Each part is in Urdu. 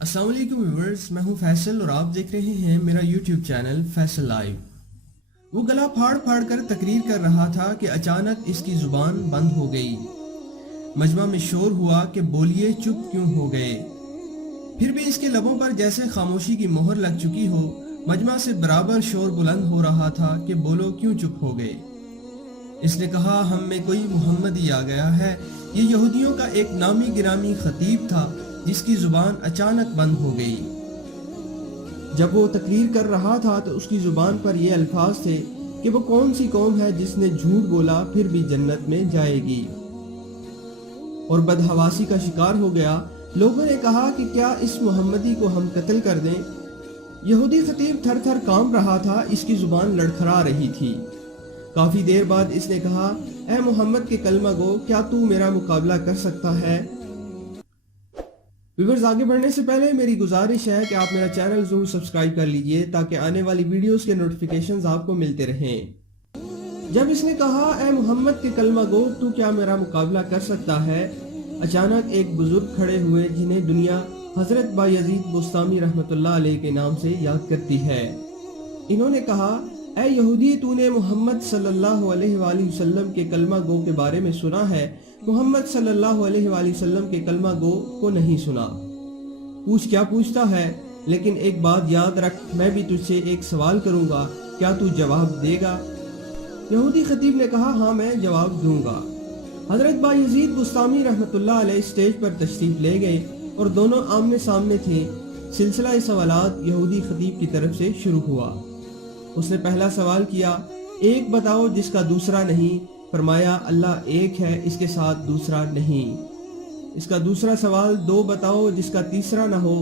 السلام علیکم ویورز، میں ہوں فیصل اور آپ دیکھ رہے ہیں میرا یوٹیوب چینل فیصل لائیو۔ وہ گلا پھاڑ پھاڑ کر تقریر کر رہا تھا کہ اچانک اس کی زبان بند ہو گئی۔ مجمع میں شور ہوا کہ بولیے، چپ کیوں ہو گئے؟ پھر بھی اس کے لبوں پر جیسے خاموشی کی مہر لگ چکی ہو۔ مجمع سے برابر شور بلند ہو رہا تھا کہ بولو، کیوں چپ ہو گئے؟ اس نے کہا، ہم میں کوئی محمدی آ گیا ہے۔ یہ یہودیوں کا ایک نامی گرامی خطیب تھا جس کی زبان اچانک بند ہو گئی۔ جب وہ تقریر کر رہا تھا تو اس کی زبان پر یہ الفاظ تھے کہ وہ کون سی قوم ہے جس نے جھوٹ بولا پھر بھی جنت میں جائے گی، اور بدحواسی کا شکار ہو گیا۔ لوگوں نے کہا کہ کیا اس محمدی کو ہم قتل کر دیں؟ یہودی خطیب تھر تھر کانپ رہا تھا، اس کی زبان لڑکھڑا رہی تھی۔ کافی دیر بعد اس نے کہا، اے محمد کے کلمہ گو، کیا تو میرا مقابلہ کر سکتا ہے؟ ویورز، آگے بڑھنے سے پہلے میری گزارش ہے کہ آپ میرا چینل ضرور سبسکرائب کر لیجئے تاکہ آنے والی ویڈیوز کے نوٹیفیکیشنز آپ کو ملتے رہیں۔ جب اس نے کہا، اے محمد کے کلمہ گو، تو کیا میرا مقابلہ کر سکتا ہے؟ اچانک ایک بزرگ کھڑے ہوئے جنہیں دنیا حضرت بایزید بستامی رحمۃ اللہ علیہ کے نام سے یاد کرتی ہے۔ انہوں نے کہا، اے یہودی، تو نے محمد صلی اللہ علیہ وآلہ وسلم کے کلمہ گو کے بارے میں سنا ہے، محمد صلی اللہ علیہ وآلہ وسلم کے کلمہ گو کو نہیں سنا۔ پوچھ کیا پوچھتا ہے، لیکن ایک بات یاد رکھ، میں بھی تجھ سے ایک سوال کروں گا، کیا تو جواب دے گا؟ یہودی خطیب نے کہا، ہاں میں جواب دوں گا۔ حضرت بایزید بستامی رحمۃ اللہ علیہ اسٹیج پر تشریف لے گئے اور دونوں آمنے سامنے تھے۔ سلسلہ سوالات یہودی خطیب کی طرف سے شروع ہوا۔ اس نے پہلا سوال کیا، ایک بتاؤ جس کا دوسرا نہیں؟ فرمایا، اللہ ایک ہے، اس کے ساتھ دوسرا نہیں۔ اس کا دوسرا سوال، دو بتاؤ جس کا تیسرا نہ ہو؟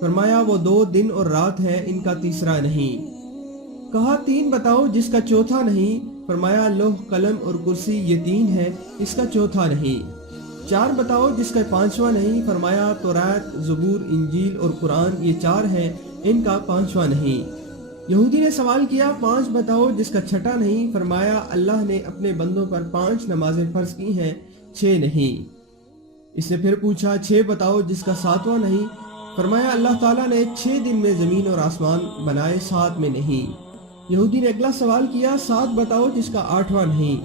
فرمایا، وہ دو دن اور رات ہے، ان کا تیسرا نہیں۔ کہا، تین بتاؤ جس کا چوتھا نہیں؟ فرمایا، لوح قلم اور کرسی، یہ تین ہے، اس کا چوتھا نہیں۔ چار بتاؤ جس کا پانچواں نہیں؟ فرمایا، توراۃ، زبور، انجیل اور قرآن، یہ چار ہیں، ان کا پانچواں نہیں۔ یہودی نے سوال کیا، پانچ بتاؤ جس کا چھٹا نہیں؟ فرمایا، اللہ نے اپنے بندوں پر 5 نمازیں فرض کی ہیں، 6 نہیں۔ اس نے پھر پوچھا، 6 بتاؤ جس کا 7واں نہیں؟ فرمایا، اللہ تعالیٰ نے 6 دن میں زمین اور آسمان بنائے، 7 میں نہیں۔ یہودی نے اگلا سوال کیا، 7 بتاؤ جس کا 8واں نہیں؟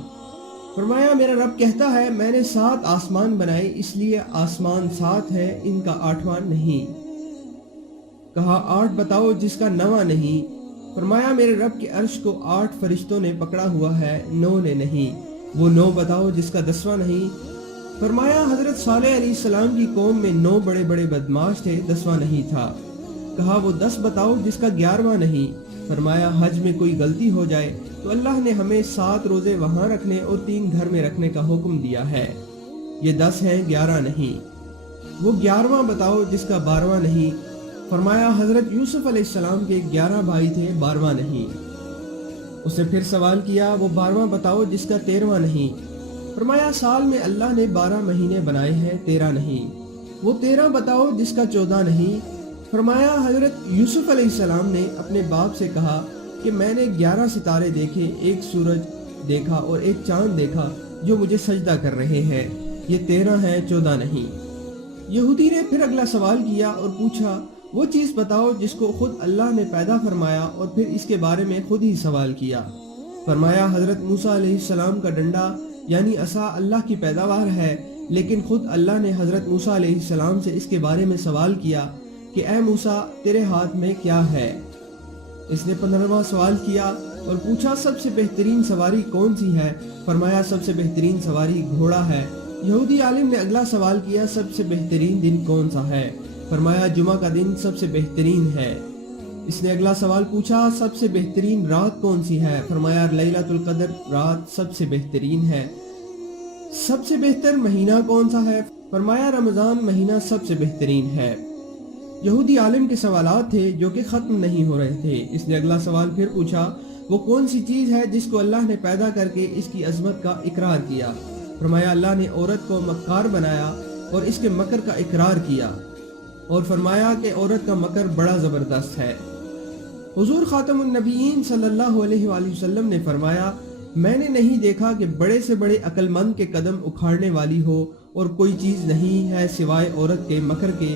فرمایا، میرا رب کہتا ہے، میں نے 7 آسمان بنائے، اس لیے آسمان 7 ہے، ان کا 8واں نہیں۔ کہا، 8 بتاؤ جس کا 9واں نہیں؟ فرمایا، میرے رب کے عرش کو 8 فرشتوں نے پکڑا ہوا ہے، 9 نے نہیں۔ وہ 9 بتاؤ جس کا 10واں نہیں؟ فرمایا، حضرت صالح علیہ السلام کی قوم میں 9 بڑے بڑے بدماش تھے، 10واں نہیں تھا۔ کہا، وہ 10 بتاؤ جس کا 11واں نہیں؟ فرمایا، حج میں کوئی غلطی ہو جائے تو اللہ نے ہمیں 7 روزے وہاں رکھنے اور 3 گھر میں رکھنے کا حکم دیا ہے، یہ 10 ہیں، 11 نہیں۔ وہ 11واں بتاؤ جس کا 12واں نہیں؟ فرمایا، حضرت یوسف علیہ السلام کے 11 بھائی تھے، 12واں نہیں۔ اس نے پھر سوال کیا، وہ 12واں بتاؤ جس کا 13واں نہیں؟ فرمایا، سال میں اللہ نے 12 مہینے بنائے ہیں، 13 نہیں۔ وہ 13 بتاؤ جس کا 14 نہیں؟ فرمایا، حضرت یوسف علیہ السلام نے اپنے باپ سے کہا کہ میں نے 11 ستارے دیکھے، ایک سورج دیکھا اور ایک چاند دیکھا جو مجھے سجدہ کر رہے ہیں، یہ 13 ہیں، 14 نہیں۔ یہودی نے پھر اگلا سوال کیا اور پوچھا، وہ چیز بتاؤ جس کو خود اللہ نے پیدا فرمایا اور پھر اس کے بارے میں خود ہی سوال کیا۔ فرمایا، حضرت موسیٰ علیہ السلام کا ڈنڈا یعنی عصا اللہ کی پیداوار ہے، لیکن خود اللہ نے حضرت موسیٰ علیہ السلام سے اس کے بارے میں سوال کیا کہ اے موسیٰ، تیرے ہاتھ میں کیا ہے؟ اس نے 15واں سوال کیا اور پوچھا، سب سے بہترین سواری کون سی ہے؟ فرمایا، سب سے بہترین سواری گھوڑا ہے۔ یہودی عالم نے اگلا سوال کیا، سب سے بہترین دن کون سا ہے؟ فرمایا، جمعہ کا دن سب سے بہترین ہے۔ اس نے اگلا سوال پوچھا، سب سے بہترین رات کون سی ہے؟ فرمایا، لیلۃ القدر رات سب سے بہترین ہے۔ سب سے بہتر مہینہ کون سا ہے؟ فرمایا، رمضان مہینہ سب سے بہترین ہے۔ یہودی عالم کے سوالات تھے جو کہ ختم نہیں ہو رہے تھے۔ اس نے اگلا سوال پھر پوچھا، وہ کون سی چیز ہے جس کو اللہ نے پیدا کر کے اس کی عظمت کا اقرار کیا؟ فرمایا، اللہ نے عورت کو مکار بنایا اور اس کے مکر کا اقرار کیا، اور فرمایا کہ عورت کا مکر بڑا زبردست ہے۔ حضور خاتم النبیین صلی اللہ علیہ وآلہ وسلم نے فرمایا، میں نے نہیں دیکھا کہ بڑے سے بڑے عقل مند کے قدم اکھاڑنے والی ہو اور کوئی چیز نہیں ہے سوائے عورت کے مکر کے